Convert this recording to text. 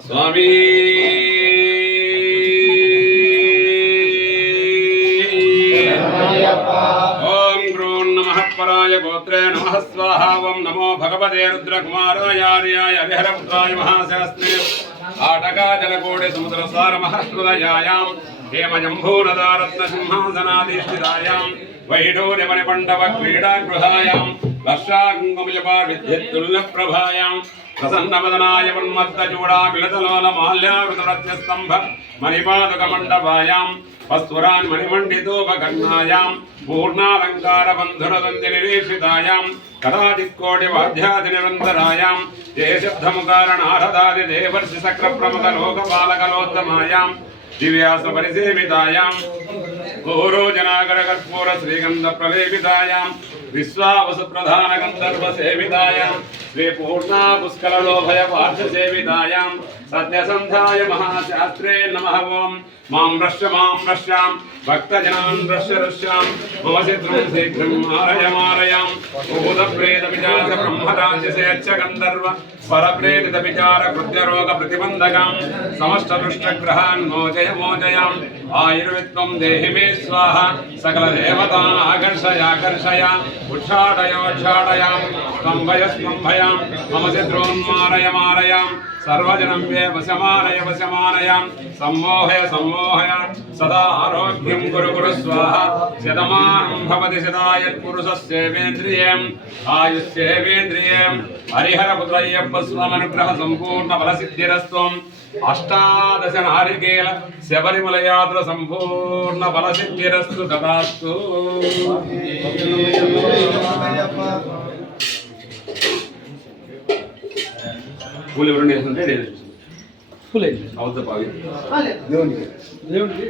స్వామి ఓం గ్రూన్ నమః పరాయ గోత్రే నమః స్వాహా. ఓం నమో భగవతే రుద్రకుమారాయ ఆర్యాయ హరిహరపుత్రాయ మహాశాస్త్రే ఆటకా జలకోటి సముద్రసార మహృదయాయాం హేమజంభూనదారత్న సింహాసనాధిష్ఠితాయాం వైఢూర్యమణి మండప క్రీడాగృహాయాం లక్షాంగుమజపా విద్యుత్తుల్య ప్రభాయాం ప్రసన్నవదనాయ ఉన్మత్తచూడా మిళతలోల మాల్యావృతరత్యస్తంభ మణిపాదుక మండపాయాం వస్తురాన్ మణిమండితోపకర్ణాయాం పూర్ణాలంకార బంధురదంతి నిరీక్షితాయాం కదాచిత్కోటి వాద్యాది నిరంతరాయాం దేశబ్దముకారణారదాది దేవర్షి సక్ర ప్రముఖ లోకపాలకలోత్తమాయాం దివ్యాస పరిసేవితాయాం గోరోజనాగర కర్పూర శ్రీగంధ ప్రలేపితాయాం విశ్వావసు ప్రధాన గంధర్వ సేవితాయాం శ్రీ పూర్ణా పుష్కరలోభయ పార్థ సేవితాయాం సత్యసంధాయ మహాశాస్త్రే నమః. ఓం మాం రశ్యాం భక్తజనాన్ రశ్యాం మమ శత్రుం శీఘ్రం మారయాం భూత ప్రేత విచార బ్రహ్మరాజ్యసేచ్చ గంధర్వ పరప్రేరిత విచార కృత్యరోగ ప్రతిబంధకాం సమస్త దుష్టగ్రహాన్ మోచయాం ఆయుర్విత్వం దేహి మే స్వాహ సకల దేవతాన్ ఆకర్షయ ఉచ్ఛాటయోచ్ఛాటయాం స్తంభయాం మమ శత్రూన్ మారయాం సర్వజనం వే వశమానయాం సమ్మోహయ సదా ఆరోగ్యం కురు స్వాహ. శతమానం భవతి శతాయత్ పురుషస్యేవేంద్రియం ఆయుష్యేవేంద్రియం హరిహరపుత్రయ్యప్ప స్వామనుగ్రహ సంపూర్ణ ఫలసిద్ధిరస్త్వం. అష్టాదశ నారికేల శబరిమలయాత్ర సంపూర్ణ ఫలసిద్ధిరస్తు తదాస్తు. పూలు ఎవరు వేస్తుంటే పూలే అవుతా పావి దేవునికి